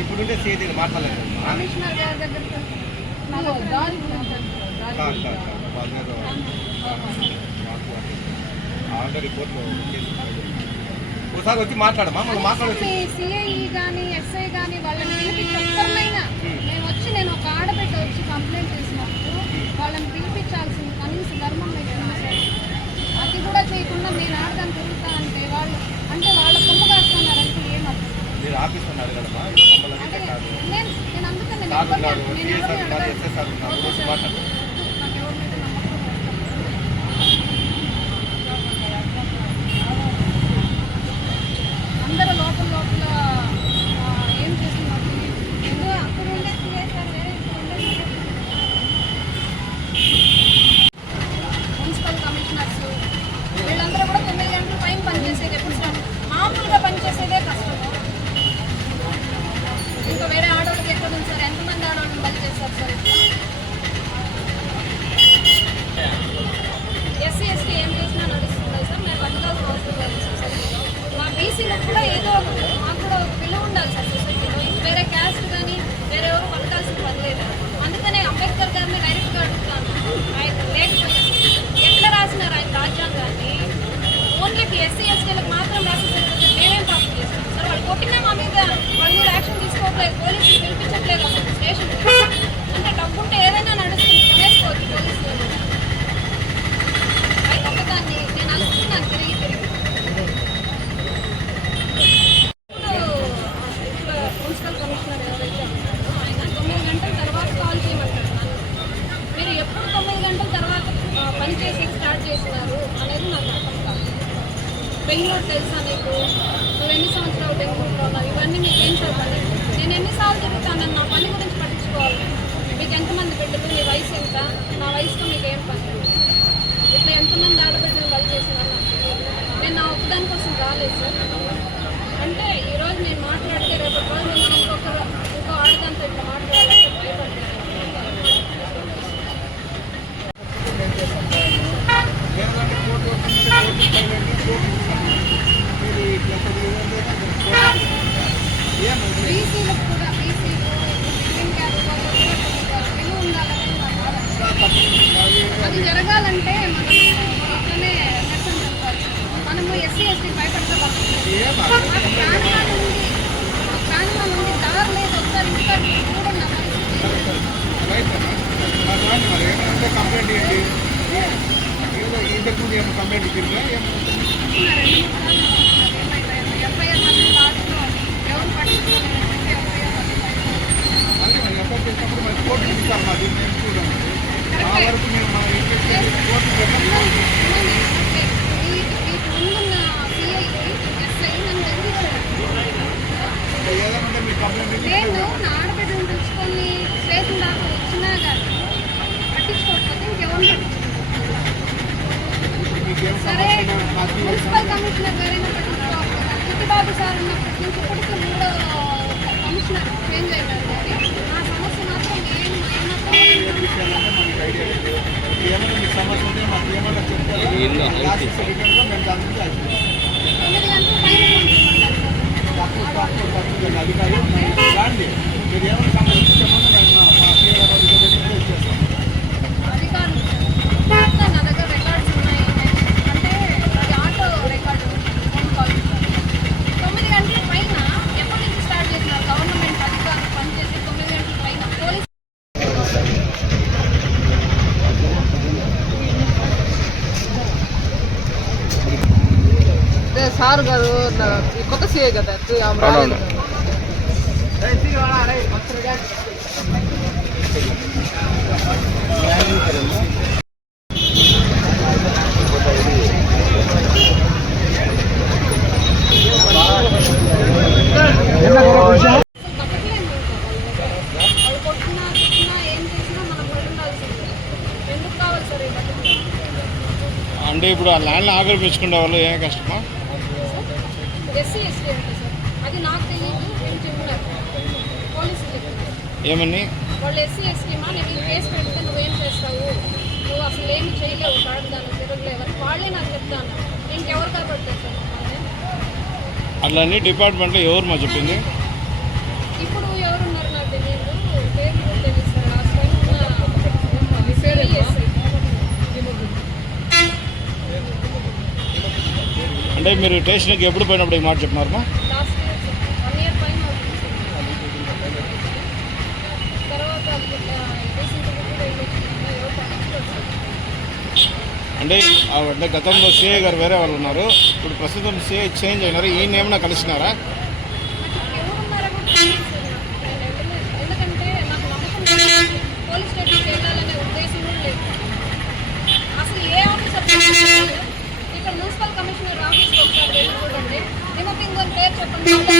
ఇప్పుడుంటే చేతి మాట్లాడలేదు ఒకసారి వచ్చి మాట్లాడమా మనం మాట్లాడచ్చు. సిఐ కానీ ఎస్ఐ కానీ వాళ్ళని పిలిపించమైనా నేను వచ్చి నేను ఒక ఆడబిడ్డ వచ్చి కంప్లైంట్ చేసినప్పుడు వాళ్ళని పిలిపించాల్సిన కనీస ధర్మం అది కూడా చేయకుండా నేను ఆడదాన్ని తిరుగుతా అంటే వాళ్ళు అంటే వాళ్ళ కొమ్మ కాస్తున్నారంటే ఏమర్థం? మీరు ఆఫీస్ ఉన్నారు కదమ్మా, నేను అందుకని అందరూ లోపల ఏం చేస్తున్నారు అప్పుడు మున్సిపల్ కమిషనర్స్ వీళ్ళందరూ కూడా 9 గంటల పైన పనిచేసేది ఎప్పుడు మామూలుగా పనిచేసేదే కష్టం. ఇంకా వేరే ఆడవాళ్ళకి ఎక్కడ ఉంది సార్? ఎంతమంది ఆడవాళ్ళని బలి చేస్తారు సార్? ఎస్సీ ఎస్టీ ఏం చేసినా నడుస్తుంది సార్. మేము పథకాలు అవసరం సొసైటీలో మా బీసీలకు కూడా ఏదో మాకు కూడా ఒక విలువ ఉండాలి సార్ సొసైటీలో. వేరే క్యాస్ట్ కానీ వేరే ఎవరు పథకాల్సిన పని లేదు. అందుకనే అంబేద్కర్ గారిని డైరెక్ట్గా అడుగుతాను. ఆయన లేకపోయినా ఎక్కడ రాసినారు ఆయన రాజ్యాంగాన్ని? ఓన్లీ ఎస్సీ ఎస్టీలకు మాత్రం రాసేసారు. మేమేం పాస్ చేస్తాం సార్? వాళ్ళు కొట్టినా మా మీద వాళ్ళ మీద యాక్షన్ తీసుకోవట్లేదు, పోలీసులు పిలిపించట్లేదు అసలు స్టేషన్. అంటే డబ్బు ఉంటే ఏదైనా నడుస్తుంది, కొనేసుకోవచ్చు పోలీసులు. అది ఒక్కదాన్ని నేను అనుకుంటున్నాను తిరిగి మున్సిపల్ కమిషనర్ ఎవరైతే ఉంటారో ఆయన 9 గంటల తర్వాత కాల్ చేయమంటారు. మీరు ఎప్పుడు 9 గంటల తర్వాత పని చేసి స్టార్ట్ చేస్తున్నారు అనేది నాకు అర్థం కాదు. బెంగళూరు తెలుసా నీకు? నువ్వు ఎన్ని సంవత్సరాలు బెంగళూరులో ఉన్నావు? ఇవన్నీ మీకు ఏం చెప్పాలి? నేను ఎన్నిసార్లు తిరుగుతాను? నా పని గురించి పట్టించుకోవాలి. మీకు ఎంతమంది బిడ్డలు? మీ వయసు ఎంత? నా వయసుతో మీకు ఏం పని? ఇట్లా ఎంతమంది ఆడబిడ్డలు బలి చేసినారు? నేను నా ఒక్కదాని కోసం రాలేదు సార్. అంటే ఈరోజు నేను మాట్లాడితే రేపటి రోజు నేను ఇంకో ఆడదాంతో ఇట్లా మాట్లాడాలంటే భయపడతాను. బీసీలకు కూడా బీసీలు విలువ ఉండాలని అది జరగాలంటే మనం ఇట్లనే నిరసన జరగాలి. మనము ఎస్సీ ఎస్టీ భయపడతా ప్రాణాలు ఉంది దారి లేదు. ఒకసారి ఇంటికాడ చూడండి కంప్లైంట్ ఏంటి? ఇంతకు ముందు ఏమో కంప్లైంట్ ఇచ్చిందా? ఎఫ్ఐఆర్ మళ్ళీ లాస్ట్లో ఎవరు పట్టించుకోలేదు. ఎఫ్ఐఆర్ చేసినప్పుడు మరి కోర్టు ఇస్తాం. మాది మేము చూడండి ఆ వరకు మేము మా కోర్టు ఏదైనా మీ కంప్లైంట్ నేను నా ఆడబిడ్డను పిలుచుకొని స్టేషన్ దాకా వచ్చినా కానీ పట్టించుకోకపోతే ఇంకెవరు పట్టించుకోవాలి? సరే మున్సిపల్ కమిషనర్ గారైనా పట్టించుకోవాలి. చిట్టిబాబు సార్ ఉన్నప్పటి నుంచి ఇప్పటికీ 3వ కమిషనర్ చేంజ్ అయినారు. కానీ నా సమస్య మాత్రం ఏమైనా మీకు సమస్య ఉంటే మాకు ఏమైనా చెప్తారు. 9 గంటల పైన అధికారి రాండి. మీరు ఏమైనా సమస్య చెప్పండి. అధికారులు నా దగ్గర రికార్డ్స్ ఉన్నాయి. అంటే అది ఆటో రికార్డు ఫోన్ కాల్ 9 గంటల పైన ఎప్పటి నుంచి స్టార్ట్ చేసినారు? గవర్నమెంట్ అధికారులు పనిచేసి 9 గంటల పైన పోలీసు సార్ గారు కొత్త సీఏ కదా ఇప్పుడు ఆ ల్యాండ్ని ఆక్రమించుకునే వాళ్ళు ఏం కష్టమా? ఎస్సీ ఎస్టీ అంటే సార్ అది నాకు తెలియదు, నేను చెప్పినారు పోలీసులు చెప్పినారు. ఏమని? వాళ్ళు ఎస్సీ ఎస్టీమా నేను మీరు కేసు పెడితే నువ్వేం చేస్తావు, నువ్వు అసలు ఏమి చేయలేవు, దానికి తిరగలేవని వాళ్ళే నాకు చెప్తాను. ఇంకెవరు కాబట్టి సార్ అట్లన్నీ డిపార్ట్మెంట్లో ఎవరు మా చెప్పింది? ఇప్పుడు ఎవరున్నారు నాకు తెలియదు, పేరు కూడా తెలియదు సార్. లాస్ట్ టైం ఉన్న అంటే మీరు స్టేషన్కి ఎప్పుడు పోయినప్పుడు ఈ మాట చెప్పినారమ్మా? లాస్ట్ ఇయర్ 1 year పైన అవుతుంది సార్. తర్వాత రీసెంట్గా కూడా ఎవరు పట్టించుకోరు సార్. అంటే గతంలో సిఐ గారు వేరే వాళ్ళు ఉన్నారు, ఇప్పుడు ప్రస్తుతం సిఐ చేంజ్ అయినారు, ఈయన ఏమైనా కలిసినారా? ఎవరున్నారో కూడా తెలియదు సార్ నాకు. నేను వెళ్ళలేదు. ఎందుకంటే నాకు నమ్మకం లేదు, పోలీస్ స్టేషన్కి వెళ్ళాలనే ఉద్దేశం కూడా లేదు. అసలు ఏ ఆఫీసర్ ఇక్కడ మున్సిపల్ కమిషనర్ ఆఫీస్కి ఒకసారి వెళ్ళి చూడండి, నిమ్మపింగ్ అని పేరు చెప్పండి.